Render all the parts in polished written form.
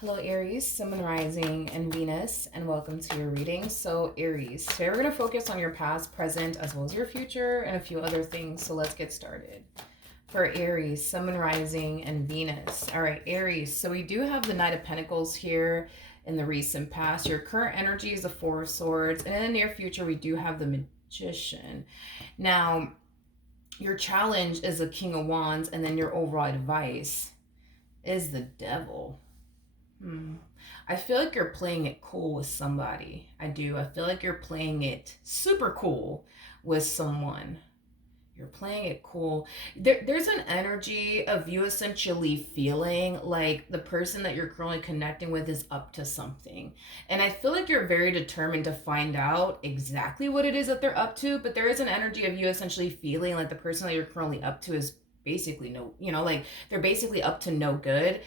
Hello, Aries, Sun, Moon, Rising, and Venus, and welcome to your reading. So, Aries, today we're going to focus on your past, present, as well as your future, and a few other things. So, let's get started. For Aries, Sun, Moon, Rising, and Venus. All right, Aries. So, we do have the Knight of Pentacles here in the recent past. Your current energy is the Four of Swords, and in the near future, we do have the Magician. Now, your challenge is the King of Wands, and then your overall advice is the Devil. I feel like you're playing it cool with somebody. I do. I feel like you're playing it super cool with someone. You're playing it cool. There's an energy of you essentially feeling like the person that you're currently connecting with is up to something. And I feel like you're very determined to find out exactly what it is that they're up to. But there is an energy of you essentially feeling like the person that you're currently up to is basically like they're basically up to no good.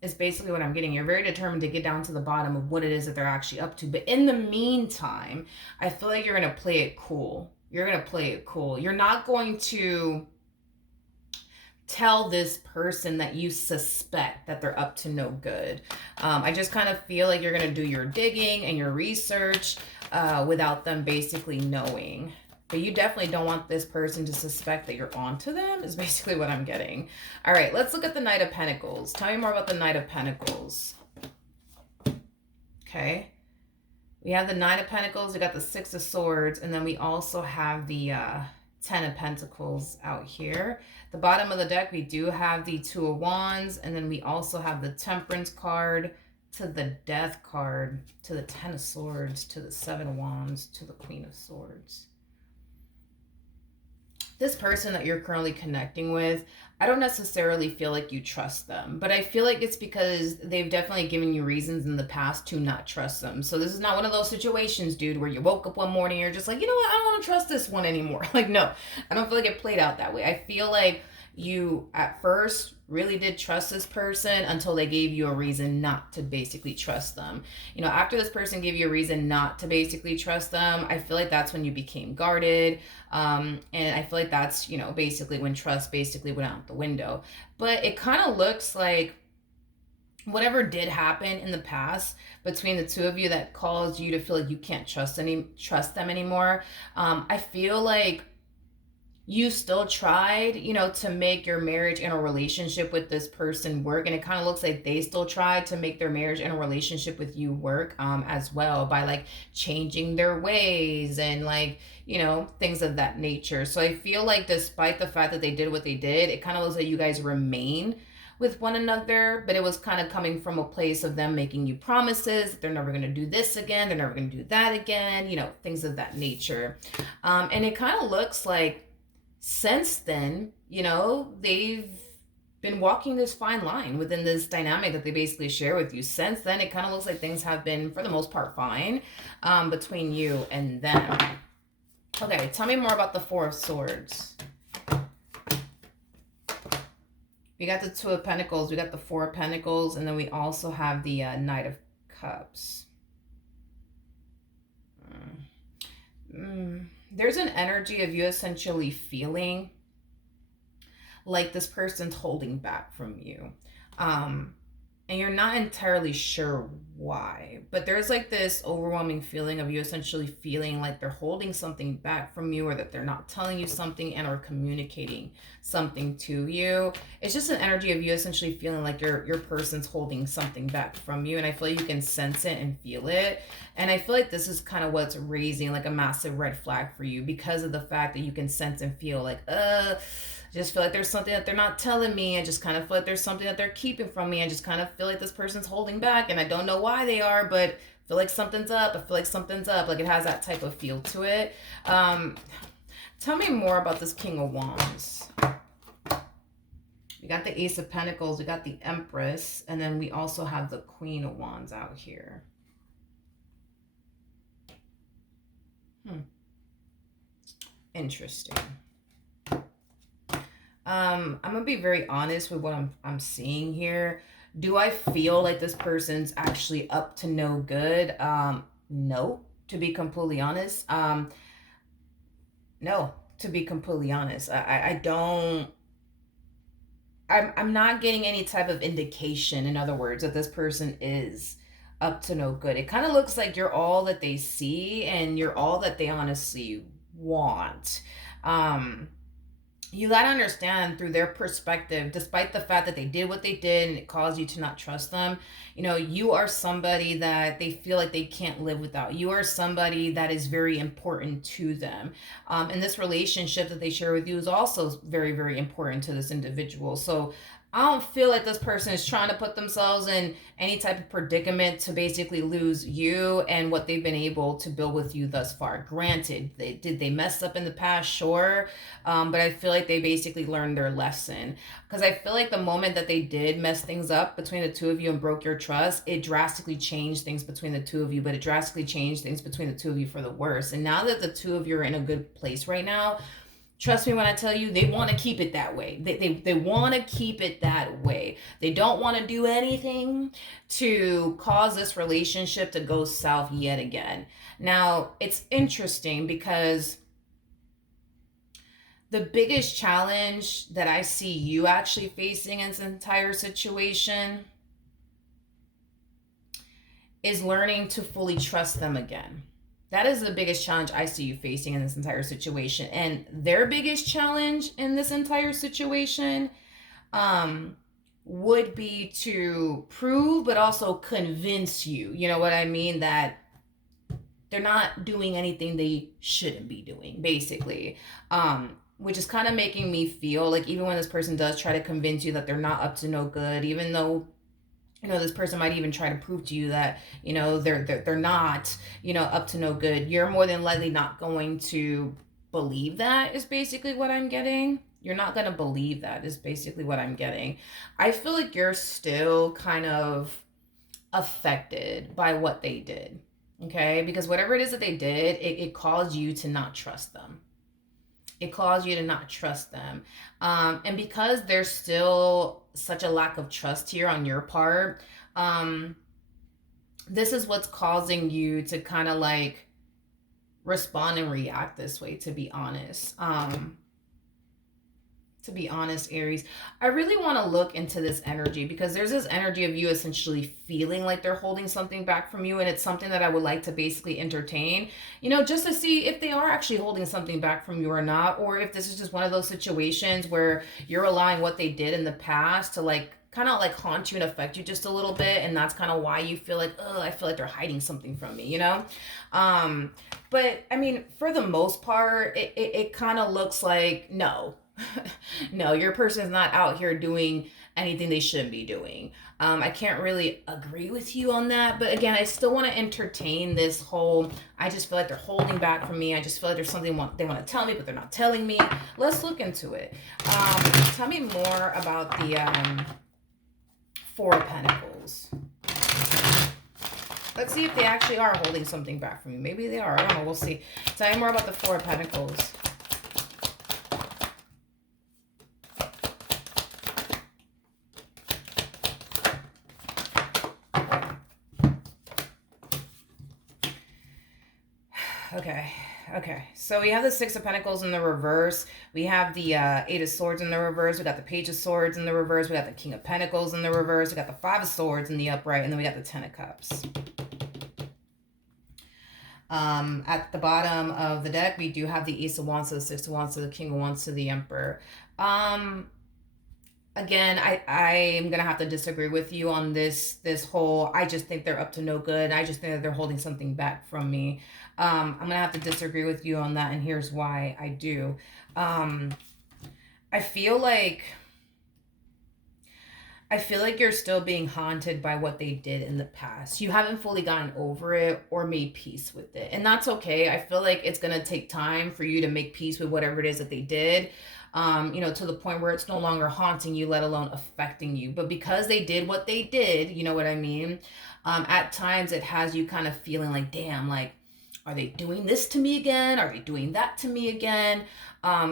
Is basically what I'm getting. You're very determined to get down to the bottom of what it is that they're actually up to. But in the meantime, I feel like you're going to play it cool. You're going to play it cool. You're not going to tell this person that you suspect that they're up to no good. I just kind of feel like you're going to do your digging and your research without them basically knowing. But you definitely don't want this person to suspect that you're onto them, is basically what I'm getting. All right, let's look at the Knight of Pentacles. Tell me more about the Knight of Pentacles. Okay. We have the Nine of Pentacles, we got the Six of Swords, and then we also have the Ten of Pentacles out here. The bottom of the deck, we do have the Two of Wands, and then we also have the Temperance card, to the Death card, to the Ten of Swords, to the Seven of Wands, to the Queen of Swords. This person that you're currently connecting with, I don't necessarily feel like you trust them, but I feel like it's because they've definitely given you reasons in the past to not trust them. So this is not one of those situations, dude, where you woke up one morning and you're just like, you know what, I don't want to trust this one anymore. Like, no, I don't feel like it played out that way. I feel like you at first really did trust this person until they gave you a reason not to basically trust them. You know, after this person gave you a reason not to basically trust them, I feel like that's when you became guarded. And I feel like that's, you know, basically when trust basically went out the window. But it kind of looks like whatever did happen in the past between the two of you that caused you to feel like you can't trust them anymore. I feel like you still tried, you know, to make your marriage and a relationship with this person work. And it kind of looks like they still tried to make their marriage and a relationship with you work as well, by like changing their ways and like, you know, things of that nature. So I feel like despite the fact that they did what they did, it kind of looks like you guys remain with one another, but it was kind of coming from a place of them making you promises that they're never going to do this again, they're never going to do that again, you know, things of that nature. And it kind of looks like since then, you know, they've been walking this fine line within this dynamic that they basically share with you. Since then, it kind of looks like things have been, for the most part, fine between you and them. Okay, tell me more about the Four of Swords. We got the Two of Pentacles, we got the Four of Pentacles, and then we also have the Knight of Cups. There's an energy of you essentially feeling like this person's holding back from you. And you're not entirely sure why, but there's like this overwhelming feeling of you essentially feeling like they're holding something back from you, or that they're not telling you something and or communicating something to you. It's just an energy of you essentially feeling like your person's holding something back from you, and I feel like you can sense it and feel it. And I feel like this is kind of what's raising like a massive red flag for you, because of the fact that you can sense and feel like, just feel like there's something that they're not telling me. I just kind of feel like there's something that they're keeping from me. I just kind of feel like this person's holding back, and I don't know why they are, but I feel like something's up. I feel like something's up. Like it has that type of feel to it. Tell me more about this King of Wands. We got the Ace of Pentacles. We got the Empress. And then we also have the Queen of Wands out here. Interesting. I'm gonna be very honest with what I'm seeing here. Do I feel like this person's actually up to no good? No, to be completely honest. No, to be completely honest. I don't I'm not getting any type of indication, in other words, that this person is up to no good. It kind of looks like you're all that they see and you're all that they honestly want. Um, you got to understand through their perspective, despite the fact that they did what they did and it caused you to not trust them, you are somebody that they feel like they can't live without. You are somebody that is very important to them. And this relationship that they share with you is also very, very important to this individual. So I don't feel like this person is trying to put themselves in any type of predicament to basically lose you and what they've been able to build with you thus far. Granted, they mess up in the past, sure, but I feel like they basically learned their lesson. Because I feel like the moment that they did mess things up between the two of you and broke your trust, it drastically changed things between the two of you, but it drastically changed things between the two of you for the worse. And now that the two of you are in a good place right now, trust me when I tell you, they want to keep it that way. They want to keep it that way. They don't want to do anything to cause this relationship to go south yet again. Now, it's interesting because the biggest challenge that I see you actually facing in this entire situation is learning to fully trust them again. That is the biggest challenge I see you facing in this entire situation. And their biggest challenge in this entire situation would be to prove, but also convince you, you know what I mean, that they're not doing anything they shouldn't be doing, basically. Which is kind of making me feel like even when this person does try to convince you that they're not up to no good, even though this person might even try to prove to you that they're not up to no good, you're more than likely not going to believe that, is basically what I'm getting. You're not going to believe that, is basically what I'm getting. I feel like you're still kind of affected by what they did, okay? Because whatever it is that they did, it caused you to not trust them. It caused you to not trust them. And because there's still such a lack of trust here on your part, this is what's causing you to kind of like respond and react this way, to be honest. Aries, I really want to look into this energy, because there's this energy of you essentially feeling like they're holding something back from you, and it's something that I would like to basically entertain, just to see if they are actually holding something back from you or not, or if this is just one of those situations where you're allowing what they did in the past to like kind of like haunt you and affect you just a little bit, and that's kind of why you feel like, oh, I feel like they're hiding something from me, but I mean, for the most part, it kind of looks like no. No, your person is not out here doing anything they shouldn't be doing. I can't really agree with you on that, but again, I still want to entertain this whole, I just feel like they're holding back from me. I just feel like there's something they want to tell me, but they're not telling me. Let's look into it. Tell me more about the Four of Pentacles. Let's see if they actually are holding something back from you. Maybe they are. I don't know. We'll see. Tell me more about the Four of Pentacles. Okay. So we have the Six of Pentacles in the reverse. We have the Eight of Swords in the reverse. We got the Page of Swords in the reverse. We got the King of Pentacles in the reverse. We got the Five of Swords in the upright. And then we got the Ten of Cups. At the bottom of the deck, we do have the Ace of Wands to the Six of Wands to the King of Wands to the Emperor. Again, I'm going to have to disagree with you on this whole, I just think they're up to no good. I just think that they're holding something back from me. I'm going to have to disagree with you on that, and here's why I do. I feel like you're still being haunted by what they did in the past. You haven't fully gotten over it or made peace with it. And that's okay. I feel like it's going to take time for you to make peace with whatever it is that they did. To the point where it's no longer haunting you, let alone affecting you. But because they did what they did, you know what I mean? At times it has you kind of feeling like, damn, like, are they doing this to me again? Are they doing that to me again?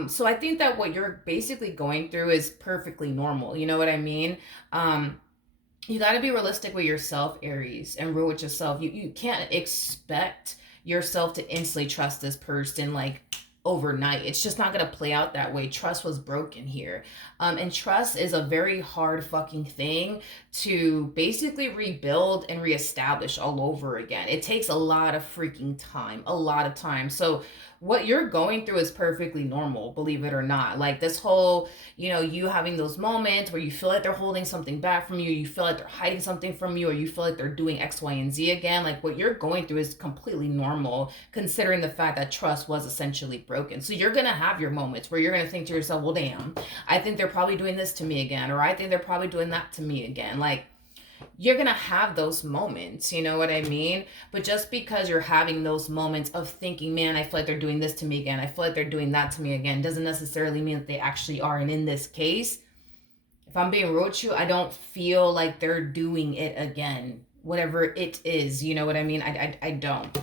So I think that what you're basically going through is perfectly normal. You know what I mean? You got to be realistic with yourself, Aries, and real with yourself. You can't expect yourself to instantly trust this person like overnight. It's just not gonna play out that way. Trust was broken here. And trust is a very hard fucking thing to basically rebuild and reestablish all over again. It takes a lot of freaking time, a lot of time. So what you're going through is perfectly normal, believe it or not. Like this whole, you having those moments where you feel like they're holding something back from you, you feel like they're hiding something from you, or you feel like they're doing X, Y, and Z again. Like what you're going through is completely normal, considering the fact that trust was essentially broken. So you're gonna have your moments where you're gonna think to yourself, well, damn, I think they're probably doing this to me again, or I think they're probably doing that to me again. Like, you're gonna have those moments, you know what I mean? But just because you're having those moments of thinking, man, I feel like they're doing this to me again, I feel like they're doing that to me again, doesn't necessarily mean that they actually are. And in this case, if I'm being real with you, I don't feel like they're doing it again, whatever it is, you know what I mean? I don't.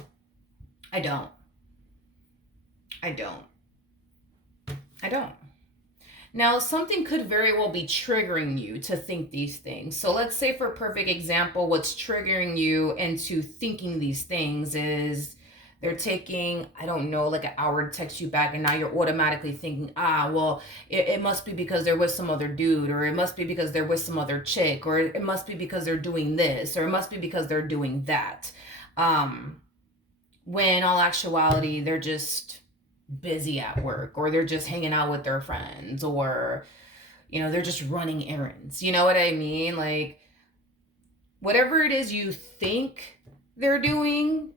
I don't. I don't. I don't. Now, something could very well be triggering you to think these things. So let's say, for a perfect example, what's triggering you into thinking these things is they're taking, I don't know, like an hour to text you back, and now you're automatically thinking, well, it must be because they're with some other dude, or it must be because they're with some other chick, or it must be because they're doing this, or it must be because they're doing that. When in all actuality, they're just busy at work, or they're just hanging out with their friends, or they're just running errands, you know what I mean? Like, whatever it is you think they're doing,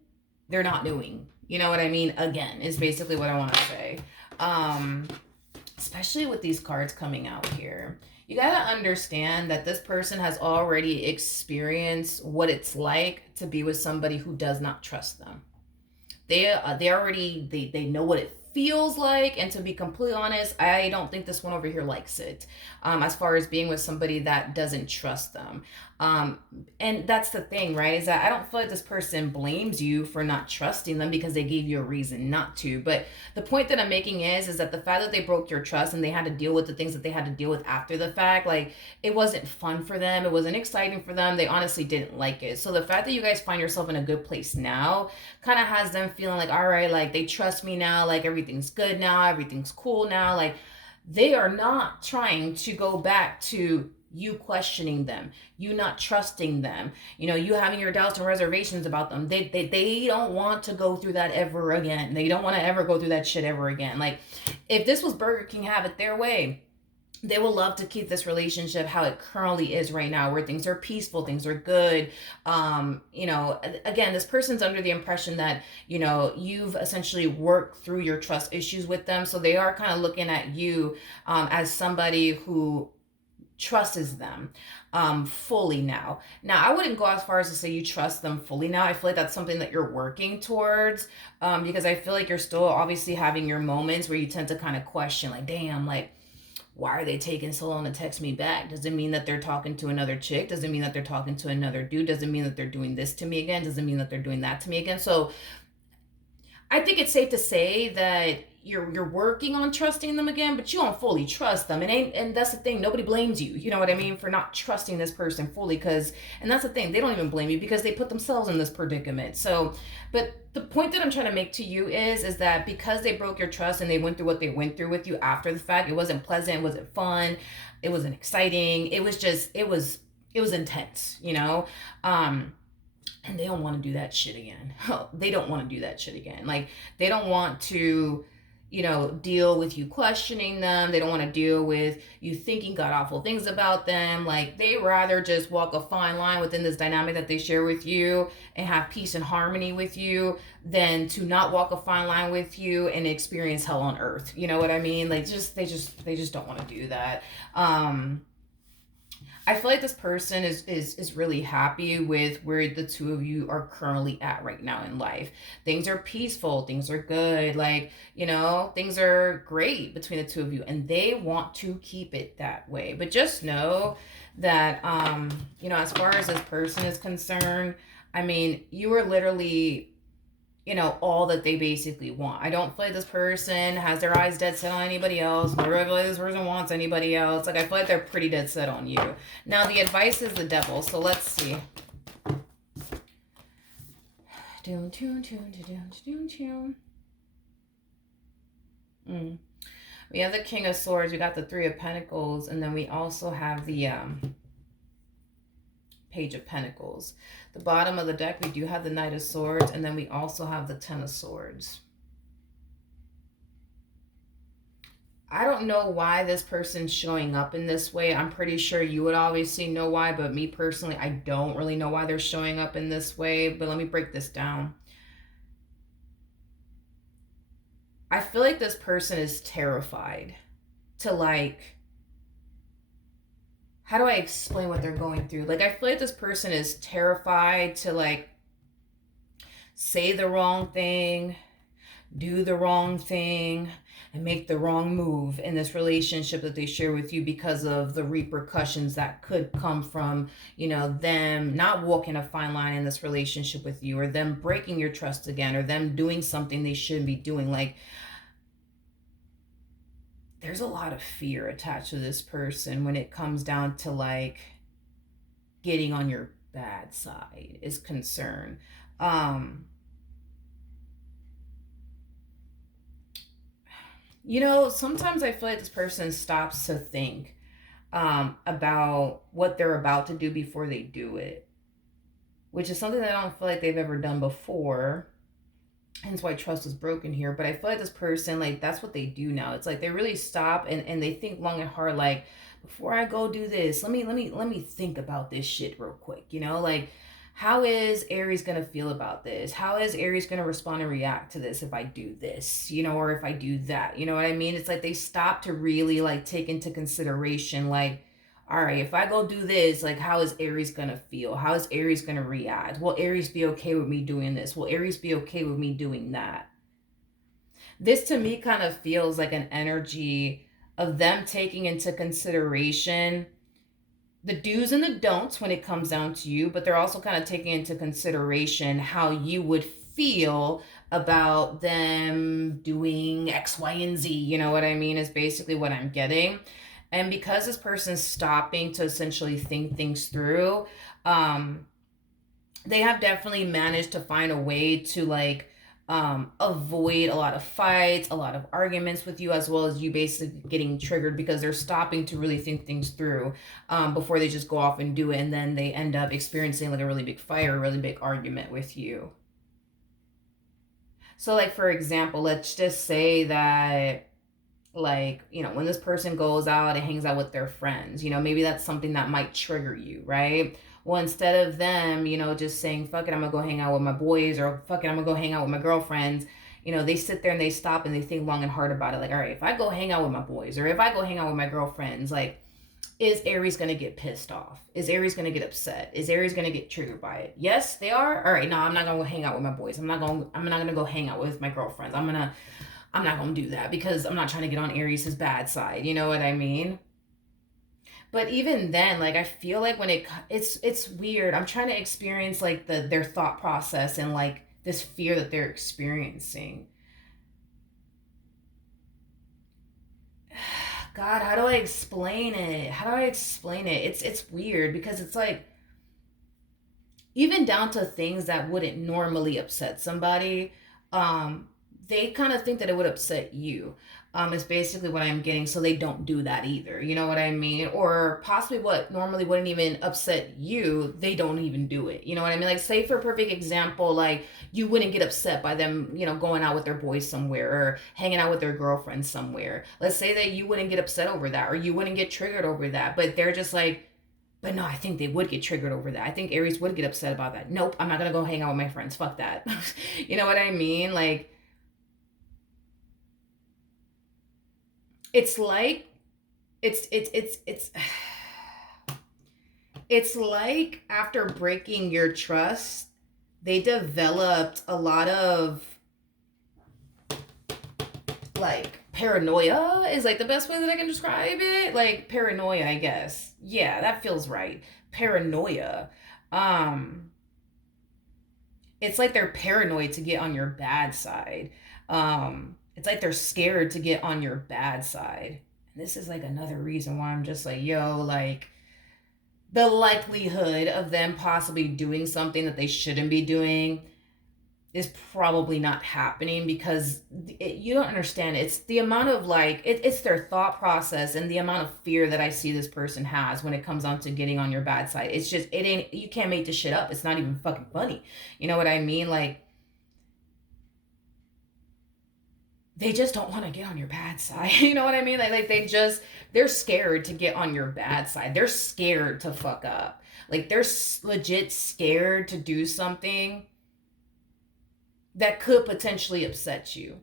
they're not doing, you know what I mean? Again, is basically what I want to say. Especially with these cards coming out here, you got to understand that this person has already experienced what it's like to be with somebody who does not trust them. They already know what it feels like, and to be completely honest, I don't think this one over here likes it, as far as being with somebody that doesn't trust them. And that's the thing, right, is that I don't feel like this person blames you for not trusting them because they gave you a reason not to. But the point that I'm making is that the fact that they broke your trust and they had to deal with the things that they had to deal with after the fact, like, it wasn't fun for them, it wasn't exciting for them, they honestly didn't like it. So the fact that you guys find yourself in a good place now kind of has them feeling like, all right, like, they trust me now, like, everything's good now, everything's cool now. Like, they are not trying to go back to you questioning them, you not trusting them, you having your doubts and reservations about them. They don't want to go through that ever again. They don't want to ever go through that shit ever again. Like, if this was Burger King, have it their way, they will love to keep this relationship how it currently is right now, where things are peaceful, things are good. Again, this person's under the impression that, you've essentially worked through your trust issues with them. So they are kind of looking at you as somebody who trusts them fully now. Now, I wouldn't go as far as to say you trust them fully now. I feel like that's something that you're working towards, because I feel like you're still obviously having your moments where you tend to kind of question, like, damn, like, why are they taking so long to text me back? Does it mean that they're talking to another chick? Does it mean that they're talking to another dude? Does it mean that they're doing this to me again? Does it mean that they're doing that to me again? So I think it's safe to say that you're working on trusting them again, but you don't fully trust them. And that's the thing. Nobody blames you, you know what I mean, for not trusting this person fully, and that's the thing. They don't even blame you because they put themselves in this predicament. So, but the point that I'm trying to make to you is that because they broke your trust and they went through what they went through with you after the fact, it wasn't pleasant, it wasn't fun, it wasn't exciting. It was just, it was intense, and they don't want to do that shit again. They don't want to do that shit again. Like, they don't want to, deal with you questioning them. They don't want to deal with you thinking god awful things about them. Like, they rather just walk a fine line within this dynamic that they share with you and have peace and harmony with you than to not walk a fine line with you and experience hell on earth. You know what I mean? Like, they just don't want to do that. I feel like this person is really happy with where the two of you are currently at right now in life. Things are peaceful, things are good, like, things are great between the two of you, and they want to keep it that way. But just know that, as far as this person is concerned, I mean, you are literally, all that they basically want. I don't feel like this person has their eyes dead set on anybody else. Nor do I feel like this person wants anybody else. Like, I feel like they're pretty dead set on you. Now, the advice is the devil. So let's see. Mm. We have the King of Swords, we got the Three of Pentacles, and then we also have the Page of Pentacles. The bottom of the deck, we do have the Knight of Swords, and then we also have the Ten of Swords. I don't know why this person's showing up in this way. I'm pretty sure you would obviously know why, but me personally, I don't really know why they're showing up in this way. But let me break this down. I feel like this person is terrified to, like, how do I explain what they're going through? Like, I feel like this person is terrified to, like, say the wrong thing, do the wrong thing, and make the wrong move in this relationship that they share with you because of the repercussions that could come from, you know, them not walking a fine line in this relationship with you, or them breaking your trust again, or them doing something they shouldn't be doing. Like, there's a lot of fear attached to this person when it comes down to, like, getting on your bad side is concerned. You know, sometimes I feel like this person stops to think about what they're about to do before they do it, which is something that I don't feel like they've ever done before. Hence why trust is broken here. But I feel like this person, like, that's what they do now. It's like they really stop and they think long and hard, like, before I go do this, let me think about this shit real quick. You know, like, how is Aries gonna feel about this? How is Aries gonna respond and react to this if I do this, you know, or if I do that? You know what I mean? It's like they stop to really, like, take into consideration, like, all right, if I go do this, like, how is Aries gonna feel? How is Aries gonna react? Will Aries be okay with me doing this? Will Aries be okay with me doing that? This to me kind of feels like an energy of them taking into consideration the do's and the don'ts when it comes down to you, but they're also kind of taking into consideration how you would feel about them doing X, Y, and Z. You know what I mean? Is basically what I'm getting. And because this person's stopping to essentially think things through, they have definitely managed to find a way to, like, avoid a lot of fights, a lot of arguments with you, as well as you basically getting triggered because they're stopping to really think things through before they just go off and do it, and then they end up experiencing, like, a really big fight or a really big argument with you. So, like, for example, let's just say that, like, you know, when this person goes out and hangs out with their friends, you know, maybe that's something that might trigger you, right? Well, instead of them, you know, just saying, fuck it, I'm gonna go hang out with my boys, or fuck it, I'm gonna go hang out with my girlfriends, you know, they sit there and they stop and they think long and hard about it. Like, all right, if I go hang out with my boys, or if I go hang out with my girlfriends, like, is Aries gonna get pissed off? Is Aries gonna get upset? Is Aries gonna get triggered by it? Yes, they are. All right, no, I'm not gonna go hang out with my boys. I'm not gonna go hang out with my girlfriends. I'm not gonna do that because I'm not trying to get on Aries' bad side. You know what I mean? But even then, like, I feel like when it's weird. I'm trying to experience, like, their thought process and, like, this fear that they're experiencing. God, how do I explain it? How do I explain it? It's weird because it's like, even down to things that wouldn't normally upset somebody, um, they kind of think that it would upset you. Is basically what I'm getting. So they don't do that either. You know what I mean? Or possibly what normally wouldn't even upset you, they don't even do it. You know what I mean? Like, say for a perfect example, like, you wouldn't get upset by them, you know, going out with their boys somewhere or hanging out with their girlfriends somewhere. Let's say that you wouldn't get upset over that, or you wouldn't get triggered over that, but they're just like, but no, I think they would get triggered over that. I think Aries would get upset about that. Nope, I'm not gonna go hang out with my friends. Fuck that. You know what I mean? Like, it's like it's it's like after breaking your trust, they developed a lot of, like, paranoia is, like, the best way that I can describe it. Like, paranoia, I guess. Yeah, that feels right. Paranoia. Um it's like they're paranoid to get on your bad side. It's like they're scared to get on your bad side. And this is, like, another reason why I'm just like, yo, like, the likelihood of them possibly doing something that they shouldn't be doing is probably not happening because you don't understand. It's the amount of like it's their thought process and the amount of fear that I see this person has when it comes on to getting on your bad side. It's just it ain't, you can't make this shit up. It's not even fucking funny. You know what I mean? Like they just don't want to get on your bad side. You know what I mean? Like they're scared to get on your bad side. They're scared to fuck up. Like they're legit scared to do something that could potentially upset you.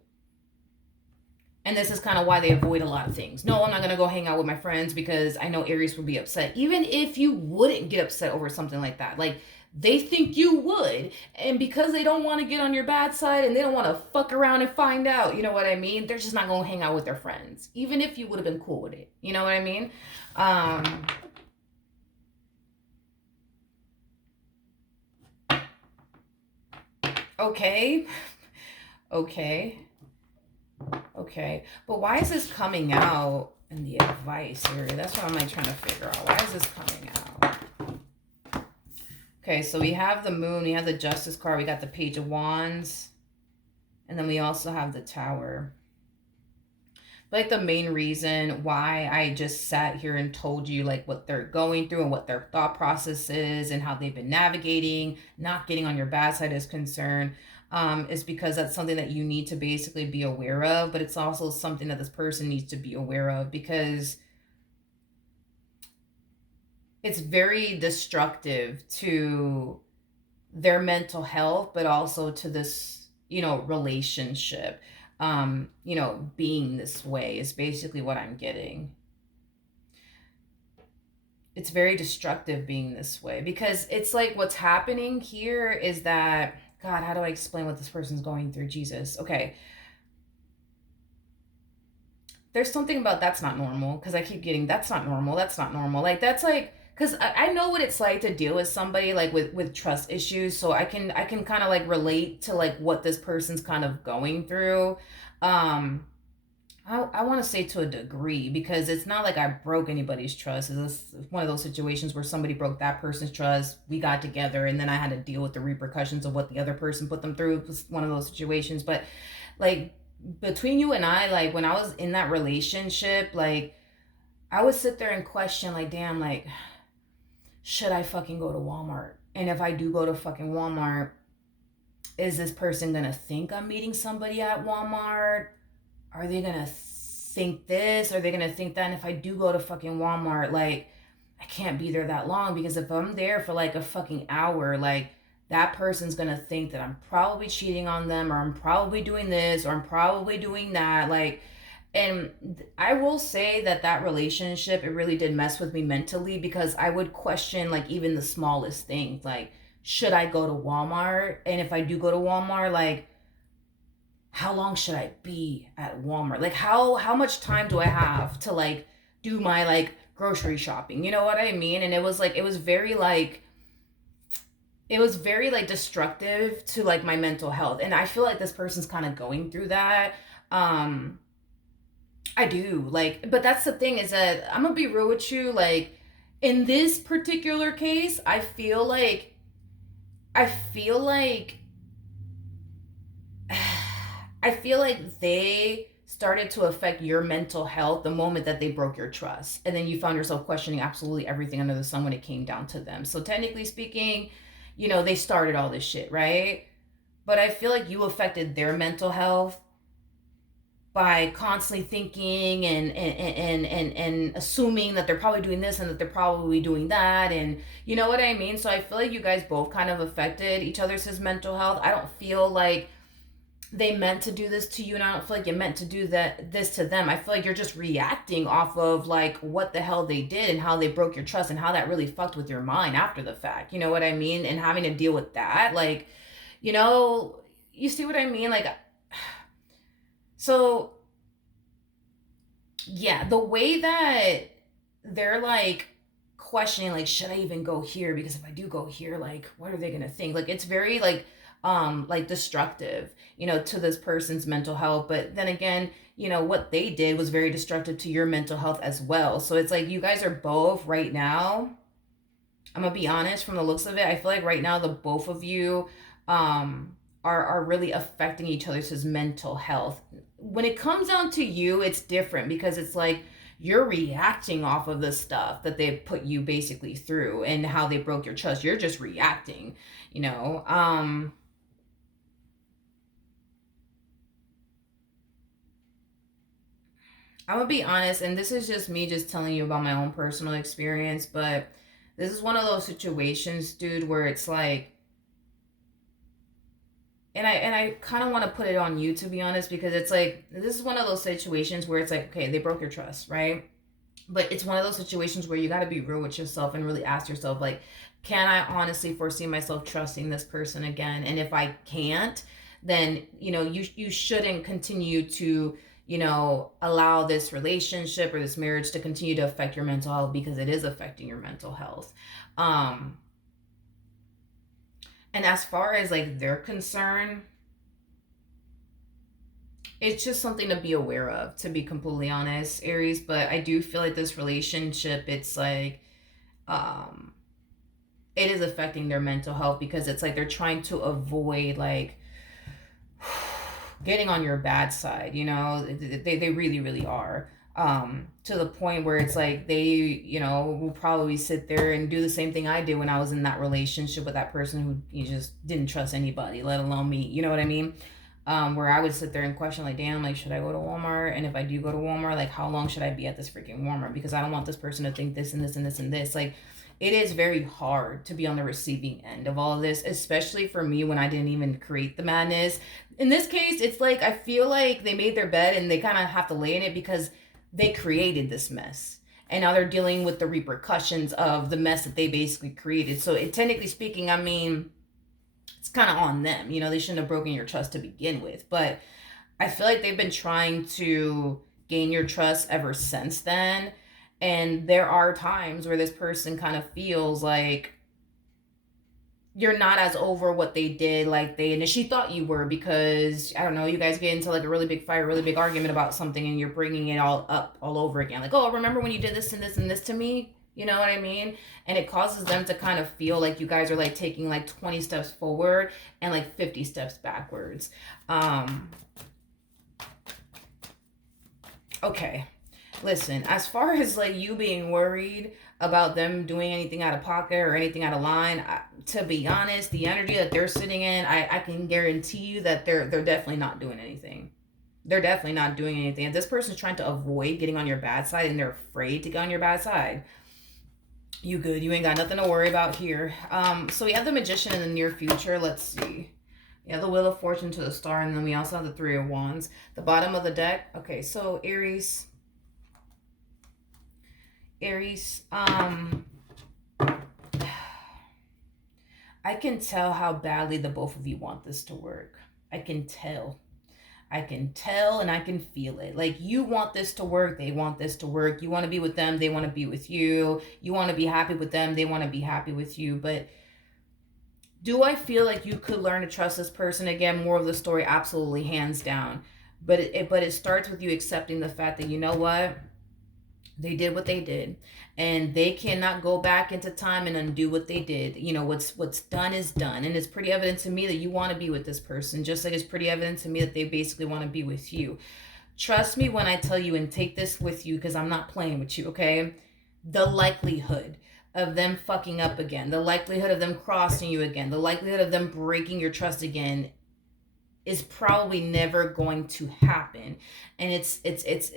And this is kind of why they avoid a lot of things. No, I'm not going to go hang out with my friends because I know Aries will be upset. Even if you wouldn't get upset over something like that. Like, they think you would. And because they don't want to get on your bad side and they don't want to fuck around and find out, you know what I mean? They're just not going to hang out with their friends. Even if you would have been cool with it. You know what I mean? Okay. Okay. Okay. But why is this coming out in the advice area? That's what I'm like trying to figure out. Why is this coming out? Okay, so we have the moon, we have the justice card, we got the page of wands, and then we also have the tower. But like the main reason why I just sat here and told you like what they're going through and what their thought process is and how they've been navigating, not getting on your bad side is concerned, is because that's something that you need to basically be aware of, but it's also something that this person needs to be aware of because it's very destructive to their mental health, but also to this, relationship. Being this way is basically what I'm getting. It's very destructive being this way because it's like what's happening here is that, God, how do I explain what this person's going through? Jesus. Okay. There's something about that's not normal because I keep getting that's not normal. That's not normal. Like, that's like, because I know what it's like to deal with somebody like with trust issues, so I can kind of like relate to like what this person's kind of going through. I want to say to a degree because it's not like I broke anybody's trust. It's one of those situations where somebody broke that person's trust. We got together and then I had to deal with the repercussions of what the other person put them through. It was one of those situations. But like between you and I, like when I was in that relationship, like I would sit there and question, like, damn, like, should I fucking go to Walmart? And if I do go to fucking Walmart, is this person gonna think I'm meeting somebody at Walmart? Are they gonna think this? Are they gonna think that? And if I do go to fucking Walmart, like, I can't be there that long because if I'm there for like a fucking hour, like, that person's gonna think that I'm probably cheating on them or I'm probably doing this or I'm probably doing that. Like, and I will say that that relationship, it really did mess with me mentally because I would question like even the smallest things. Like, should I go to Walmart? And if I do go to Walmart, like, how long should I be at Walmart? Like, how much time do I have to like do my like grocery shopping? You know what I mean? And it was very like destructive to like my mental health. And I feel like this person's kind of going through that. I do. Like, but that's the thing is that I'm gonna be real with you. Like, in this particular case, I feel like I feel like they started to affect your mental health the moment that they broke your trust. And then you found yourself questioning absolutely everything under the sun when it came down to them. So technically speaking, they started all this shit, right? But I feel like you affected their mental health by constantly thinking and assuming that they're probably doing this and that they're probably doing that, and you know what I mean. So I feel like you guys both kind of affected each other's mental health. I don't feel like they meant to do this to you, and I don't feel like you meant to do this to them. I feel like you're just reacting off of like what the hell they did and how they broke your trust and how that really fucked with your mind after the fact. You know what I mean? And having to deal with that, like, you see what I mean? Like, so yeah, the way that they're like questioning, like, should I even go here? Because if I do go here, like, what are they gonna think? Like, it's very like destructive, to this person's mental health. But then again, what they did was very destructive to your mental health as well. So it's like you guys are both right now, I'm gonna be honest, from the looks of it, I feel like right now the both of you are really affecting each other's mental health. When it comes down to you, it's different because it's like you're reacting off of the stuff that they put you basically through and how they broke your trust. You're just reacting, you know. I'm gonna be honest, and this is just me just telling you about my own personal experience, but this is one of those situations, dude, where it's like, and I kind of want to put it on you, to be honest, because it's like this is one of those situations where it's like, okay, they broke your trust, right? But it's one of those situations where you got to be real with yourself and really ask yourself, like, can I honestly foresee myself trusting this person again? And if I can't, then you shouldn't continue to allow this relationship or this marriage to continue to affect your mental health, because it is affecting your mental health. um and as far as like they're concerned, it's just something to be aware of, to be completely honest, Aries. But I do feel like this relationship, it's like, um it is affecting their mental health, because it's like they're trying to avoid like getting on your bad side, they really really are, to the point where it's like they will probably sit there and do the same thing I did when I was in that relationship with that person who you just didn't trust anybody, let alone me, you know what I mean? Where I would sit there and question, like, damn, like, should I go to Walmart? And if I do go to Walmart, like, how long should I be at this freaking Walmart? Because I don't want this person to think this and this and this and this. Like, it is very hard to be on the receiving end of all of this, especially for me when I didn't even create the madness. In this case, it's like I feel like they made their bed and they kind of have to lay in it because they created this mess. And now they're dealing with the repercussions of the mess that they basically created. So, technically speaking, I mean, it's kind of on them. They shouldn't have broken your trust to begin with. But I feel like they've been trying to gain your trust ever since then. And there are times where this person kind of feels like you're not as over what they did like they initially thought you were, because I don't know, you guys get into like a really big fight, a really big argument about something, and you're bringing it all up all over again, like, oh, remember when you did this and this and this to me, you know what I mean? And it causes them to kind of feel like you guys are like taking like 20 steps forward and like 50 steps backwards. Okay, listen, as far as like you being worried about them doing anything out of pocket or anything out of line, to be honest, the energy that they're sitting in, I can guarantee you that they're definitely not doing anything. They're definitely not doing anything. If this person's trying to avoid getting on your bad side and they're afraid to get on your bad side, you good. You ain't got nothing to worry about here. So we have the Magician in the near future. Let's see. Yeah, the Wheel of Fortune to the Star, and then we also have the Three of Wands. The bottom of the deck. Okay, so Aries, I can tell how badly the both of you want this to work. I can tell. I can tell and I can feel it. Like, you want this to work, they want this to work. You want to be with them, they want to be with you. You want to be happy with them, they want to be happy with you. But do I feel like you could learn to trust this person again? More of the story, absolutely, hands down. But it starts with you accepting the fact that, you know what? They did what they did, and they cannot go back into time and undo what they did. What's done is done, and it's pretty evident to me that you want to be with this person, just like it's pretty evident to me that they basically want to be with you. Trust me when I tell you, and take this with you, because I'm not playing with you, okay? The likelihood of them fucking up again, the likelihood of them crossing you again, the likelihood of them breaking your trust again is probably never going to happen. And it's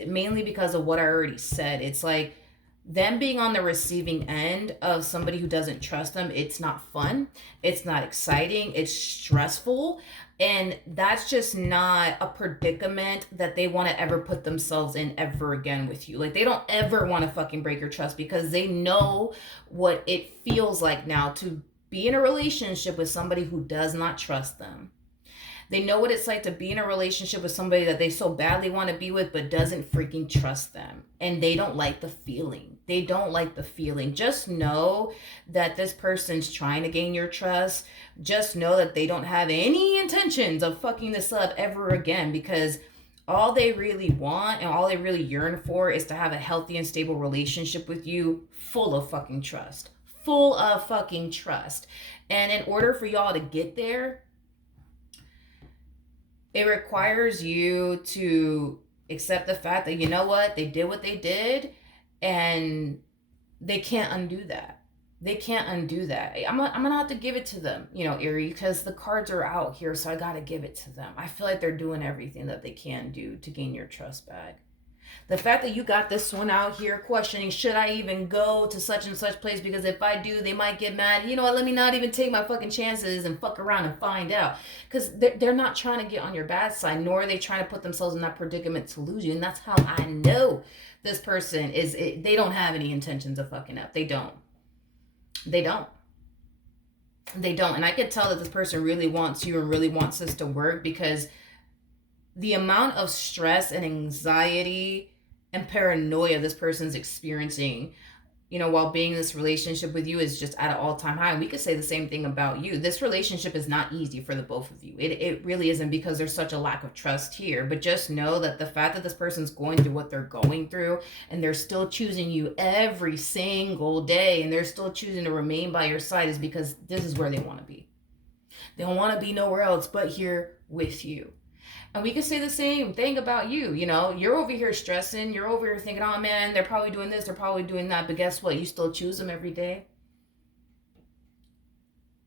mainly because of what I already said. It's like them being on the receiving end of somebody who doesn't trust them. It's not fun, it's not exciting, it's stressful, and that's just not a predicament that they want to ever put themselves in ever again with you. Like, they don't ever want to fucking break your trust, because they know what it feels like now to be in a relationship with somebody who does not trust them. They know what it's like to be in a relationship with somebody that they so badly want to be with but doesn't freaking trust them. And they don't like the feeling. They don't like the feeling. Just know that this person's trying to gain your trust. Just know that they don't have any intentions of fucking this up ever again, because all they really want and all they really yearn for is to have a healthy and stable relationship with you, full of fucking trust. Full of fucking trust. And in order for y'all to get there, It requires you to accept the fact that, you know what they did, and they can't undo that. They can't undo that. I'm gonna have to give it to them, Erie, because the cards are out here, so I gotta give it to them. I feel like they're doing everything that they can do to gain your trust back. The fact that you got this one out here questioning, should I even go to such and such place, because if I do, they might get mad. You know what, let me not even take my fucking chances and fuck around and find out. Because they're not trying to get on your bad side, nor are they trying to put themselves in that predicament to lose you. And that's how I know this person they don't have any intentions of fucking up. They don't. They don't. They don't. And I can tell that this person really wants you and really wants this to work, because the amount of stress and anxiety and paranoia this person's experiencing, while being in this relationship with you, is just at an all-time high. And we could say the same thing about you. This relationship is not easy for the both of you. It really isn't, because there's such a lack of trust here. But just know that the fact that this person's going through what they're going through, and they're still choosing you every single day, and they're still choosing to remain by your side, is because this is where they want to be. They don't want to be nowhere else but here with you. And we can say the same thing about you. You're over here stressing. You're over here thinking, oh man, they're probably doing this, they're probably doing that. But guess what? You still choose them every day.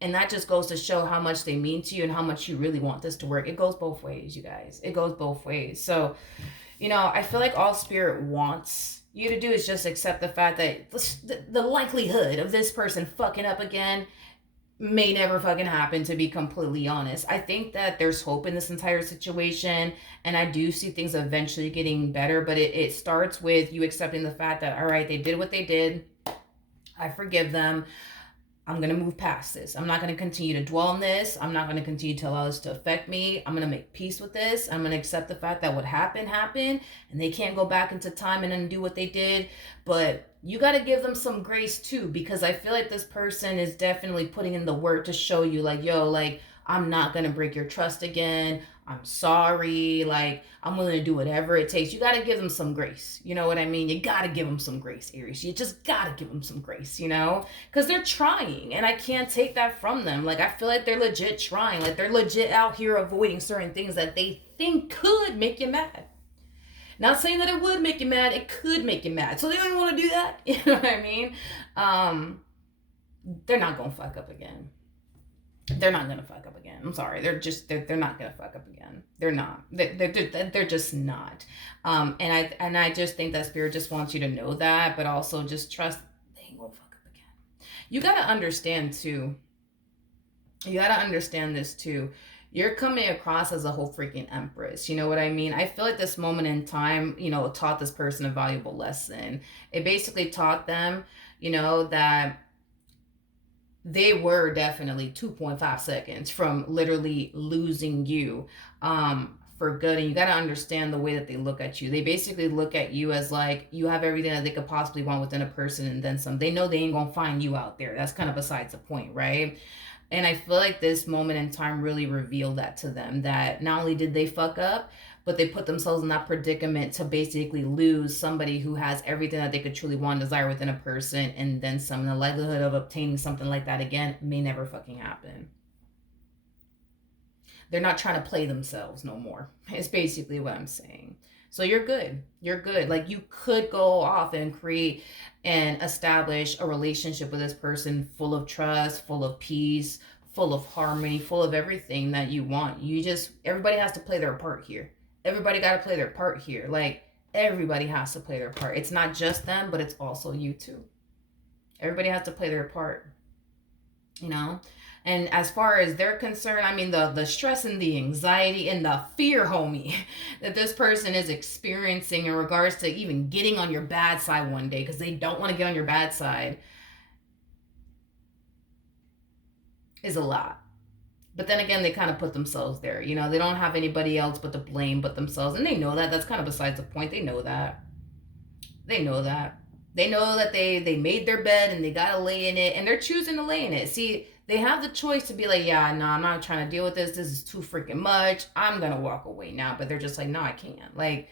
And that just goes to show how much they mean to you and how much you really want this to work. It goes both ways, you guys. It goes both ways. So, I feel like all Spirit wants you to do is just accept the fact that the likelihood of this person fucking up again may never fucking happen, to be completely honest. I think that there's hope in this entire situation, and I do see things eventually getting better, but it starts with you accepting the fact that, all right, they did what they did. I forgive them. I'm going to move past this. I'm not going to continue to dwell on this. I'm not going to continue to allow this to affect me. I'm going to make peace with this. I'm going to accept the fact that what happened, and they can't go back into time and undo what they did. But you got to give them some grace too, because I feel like this person is definitely putting in the work to show you, like, yo, like, I'm not going to break your trust again. I'm sorry. Like, I'm willing to do whatever it takes. You got to give them some grace. You know what I mean? You got to give them some grace, Aries. You just got to give them some grace, because they're trying, and I can't take that from them. Like, I feel like they're legit trying. Like, they're legit out here avoiding certain things that they think could make you mad. Not saying that it would make you mad. It could make you mad. So they don't even want to do that. You know what I mean? They're not going to fuck up again. They're not gonna fuck up again. I'm sorry. They're not gonna fuck up again. They're not. They're just not. And I just think that Spirit just wants you to know that, but also just trust they ain't gonna fuck up again. You gotta understand too. You gotta understand this too. You're coming across as a whole freaking empress. You know what I mean? I feel like this moment in time, taught this person a valuable lesson. It basically taught them, that they were definitely 2.5 seconds from literally losing you for good. And you got to understand the way that they look at you. They basically look at you as like you have everything that they could possibly want within a person, and then some. They know they ain't gonna find you out there. That's kind of besides the point, right? And I feel like this moment in time really revealed that to them, that not only did they fuck up, but they put themselves in that predicament to basically lose somebody who has everything that they could truly want and desire within a person, and then some. The likelihood of obtaining something like that again may never fucking happen. They're not trying to play themselves no more. It's basically what I'm saying. So you're good. You're good. Like, you could go off and create and establish a relationship with this person full of trust, full of peace, full of harmony, full of everything that you want. Everybody has to play their part here. Everybody got to play their part here. Like, everybody has to play their part. It's not just them, but it's also you too. Everybody has to play their part, And as far as they're concerned, I mean, the stress and the anxiety and the fear, homie, that this person is experiencing in regards to even getting on your bad side one day, because they don't want to get on your bad side, is a lot. But then again, they kind of put themselves there. They don't have anybody else but to blame but themselves. And they know that. That's kind of besides the point. They know that. They know that. They know that they made their bed and they got to lay in it. And they're choosing to lay in it. See, they have the choice to be like, yeah, no, I'm not trying to deal with this. This is too freaking much. I'm going to walk away now. But they're just like, no, I can't. Like,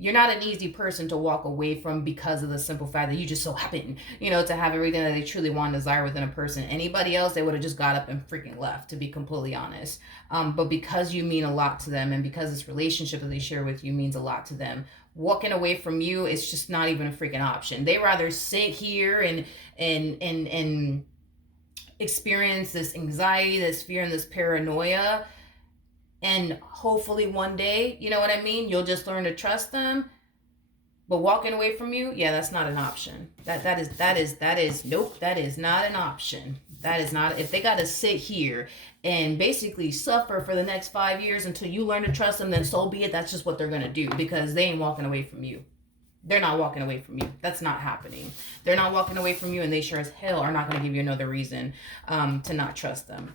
you're not an easy person to walk away from because of the simple fact that you just so happen, to have everything that they truly want and desire within a person. Anybody else, they would have just got up and freaking left, to be completely honest. But because you mean a lot to them, and because this relationship that they share with you means a lot to them, walking away from you is just not even a freaking option. They rather sit here and experience this anxiety, this fear, and this paranoia, and hopefully one day, you know what I mean, you'll just learn to trust them. But walking away from you, yeah, that's not an option. Nope, that is not an option. That is not, if they got to sit here and basically suffer for the next 5 years until you learn to trust them, then so be it. That's just what they're going to do, because they ain't walking away from you. They're not walking away from you. That's not happening. They're not walking away from you, and they sure as hell are not going to give you another reason to not trust them.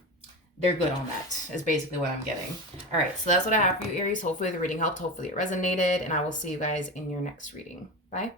They're good on that, is basically what I'm getting. All right, so that's what I have for you, Aries. Hopefully the reading helped. Hopefully it resonated, and I will see you guys in your next reading. Bye.